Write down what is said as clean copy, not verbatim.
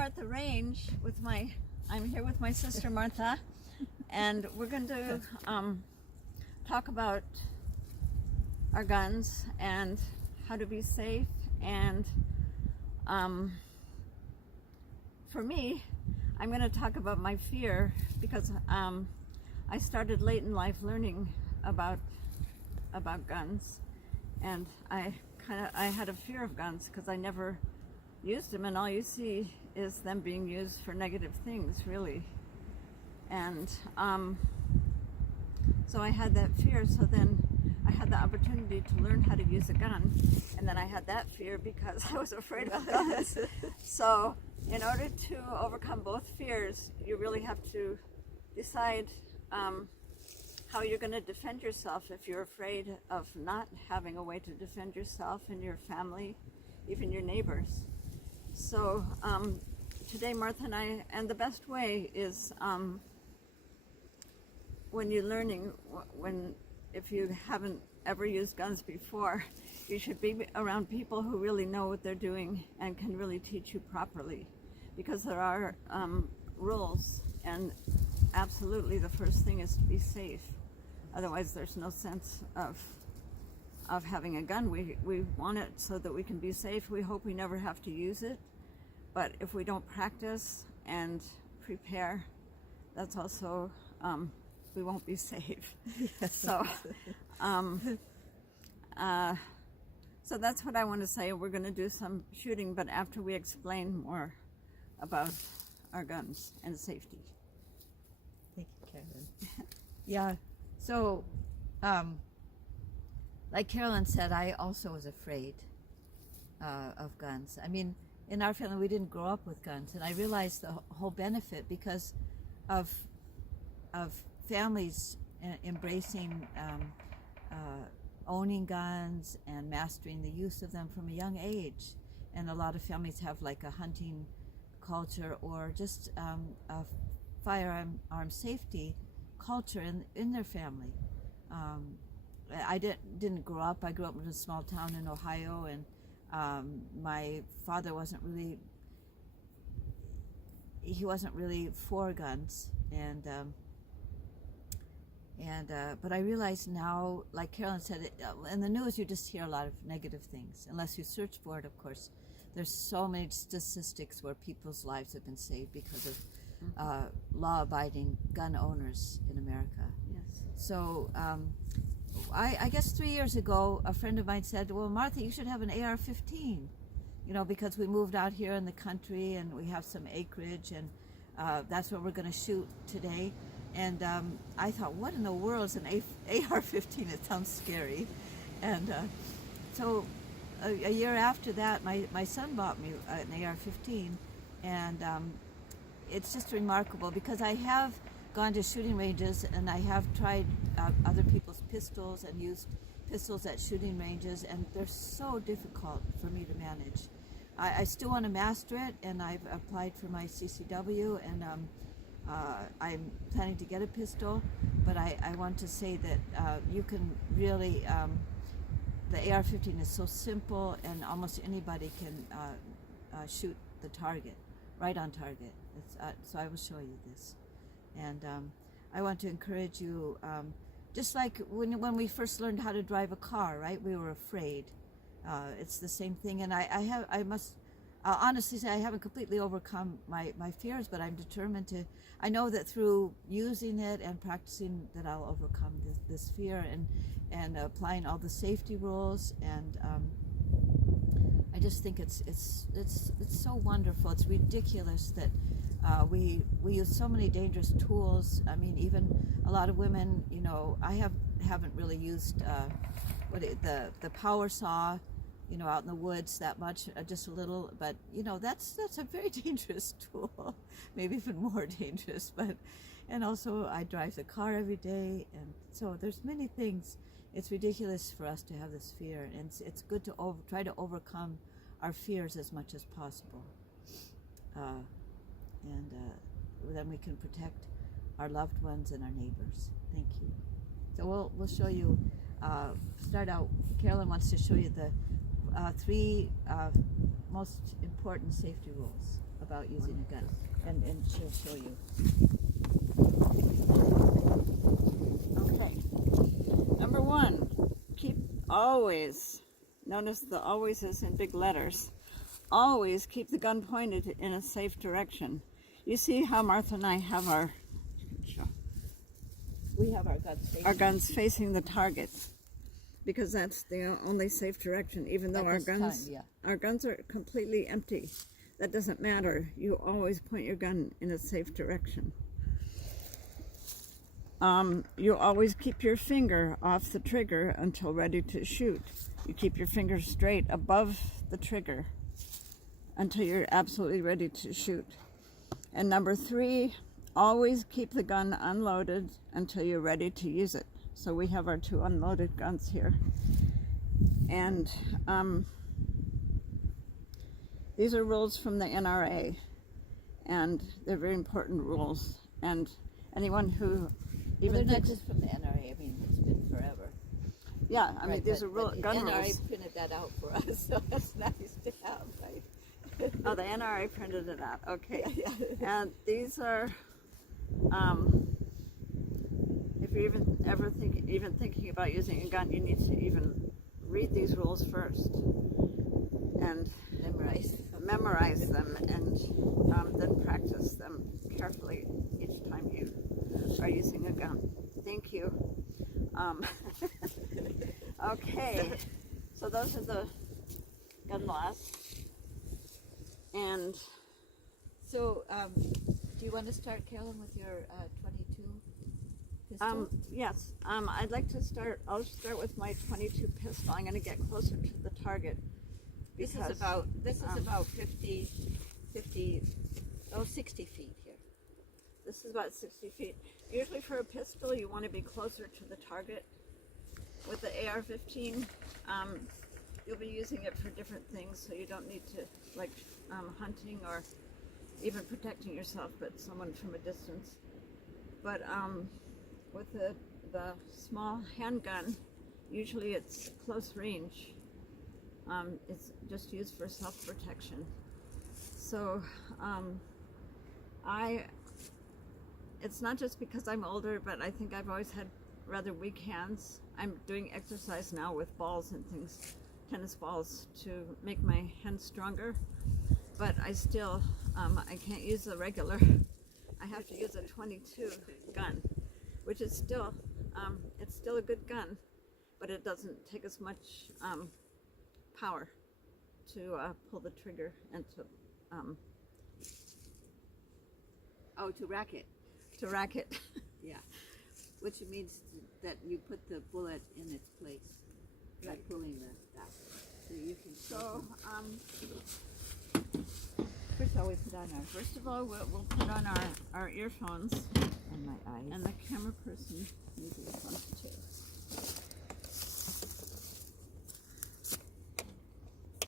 At the range with I'm here with my sister Martha, and we're going to talk about our guns and how to be safe. And for me, I'm going to talk about my fear because I started late in life learning about guns, and I had a fear of guns because I never used them, and all you see is them being used for negative things, really. And so I had that fear. So then I had the opportunity to learn how to use a gun, and then I had that fear because I was afraid of guns. So in order to overcome both fears, you really have to decide how you're going to defend yourself if you're afraid of not having a way to defend yourself and your family, even your neighbors. So today, Martha and the best way is when you're learning, if you haven't ever used guns before, you should be around people who really know what they're doing and can really teach you properly, because there are rules, and absolutely the first thing is to be safe. Otherwise, there's no sense of having a gun. We want it so that we can be safe. We hope we never have to use it. But if we don't practice and prepare, that's also, we won't be safe. So that's what I want to say. We're going to do some shooting, but after we explain more about our guns and safety. Thank you, Carolyn. Yeah, so like Carolyn said, I also was afraid of guns. I mean, in our family, we didn't grow up with guns, and I realized the whole benefit because of families embracing owning guns and mastering the use of them from a young age. And a lot of families have like a hunting culture or just a firearm safety culture in their family. I didn't grow up. I grew up in a small town in Ohio, and my father wasn't really for guns, but I realize now, like Carolyn said, in the news you just hear a lot of negative things. Unless you search for it, of course. There's so many statistics where people's lives have been saved because of law-abiding gun owners in America. Yes. So I guess 3 years ago, a friend of mine said, well, Martha, you should have an AR-15, because we moved out here in the country and we have some acreage, and that's where we're going to shoot today. And I thought, what in the world is an AR-15? It sounds scary. And so a year after that, my son bought me an AR-15, and it's just remarkable because I have gone to shooting ranges and I have tried other people's pistols and used pistols at shooting ranges, and they're so difficult for me to manage. I still want to master it, and I've applied for my CCW, and I'm planning to get a pistol, but I want to say that you can really, the AR-15 is so simple, and almost anybody can shoot the target, right on target. So I will show you this. And I want to encourage you, just like when we first learned how to drive a car, right? We were afraid. It's the same thing, and I must honestly say I haven't completely overcome my fears, but I'm determined to. I know that through using it and practicing that I'll overcome this fear, and applying all the safety rules, and I just think it's so wonderful. It's ridiculous that we use so many dangerous tools. I mean, even a lot of women, I haven't really used the power saw, out in the woods that much, just a little, but that's a very dangerous tool, maybe even more dangerous. And also I drive the car every day, and so there's many things. It's ridiculous for us to have this fear, and it's good to try to overcome our fears as much as possible, and then we can protect our loved ones and our neighbors. Thank you. So we'll show you. Start out. Carolyn wants to show you the three most important safety rules. about using a gun, and she'll show you. Okay. Number one, keep always, notice the always is in big letters, always keep the gun pointed in a safe direction. You see how Martha and I have We have our guns facing. our guns facing the target, because that's the only safe direction, even though At our this guns time, yeah. our guns are completely empty. That doesn't matter. You always point your gun in a safe direction. You always keep your finger off the trigger until ready to shoot. You keep your finger straight above the trigger until you're absolutely ready to shoot. And number three, always keep the gun unloaded until you're ready to use it. So we have our 2 unloaded guns here. And these are rules from the NRA, and they're very important rules. And anyone who Well, even they're not thinks, just from the NRA. I mean, it's been forever. yeah, I mean, Right, these but- are rule, but gun the NRA rules. printed that out for us, so that's nice to have, right? Oh, the NRA printed it out. Okay. Yeah. And these are, if you're even thinking about using a gun, you need to even read these rules first and memorize them, and then practice them carefully each time you are using a gun. Thank you. Okay, so those are the gun laws. And So, do you want to start, Carolyn, with your 22 pistol? yes, I'd like to start. I'll start with my 22 pistol. I'm going to get closer to the target. This is because, about um, 60 feet here. This is about 60 feet. Usually for a pistol, you want to be closer to the target. With the AR-15, you'll be using it for different things, so you don't need to, like hunting or even protecting yourself, but someone from a distance. But with the small handgun, usually it's close range. It's just used for self-protection. So it's not just because I'm older, but I think I've always had rather weak hands. I'm doing exercise now with balls and things, tennis balls, to make my hands stronger. But I still, I can't use the regular. I have to use a 22 gun, which is still, it's still a good gun, but it doesn't take as much power to pull the trigger and to To rack it. to rack it. Yeah. Which means that you put the bullet in its place by pulling the back. So you can. So First of all, we put on our first of all, we'll put on our earphones, and my eyes. and the camera person uses one too.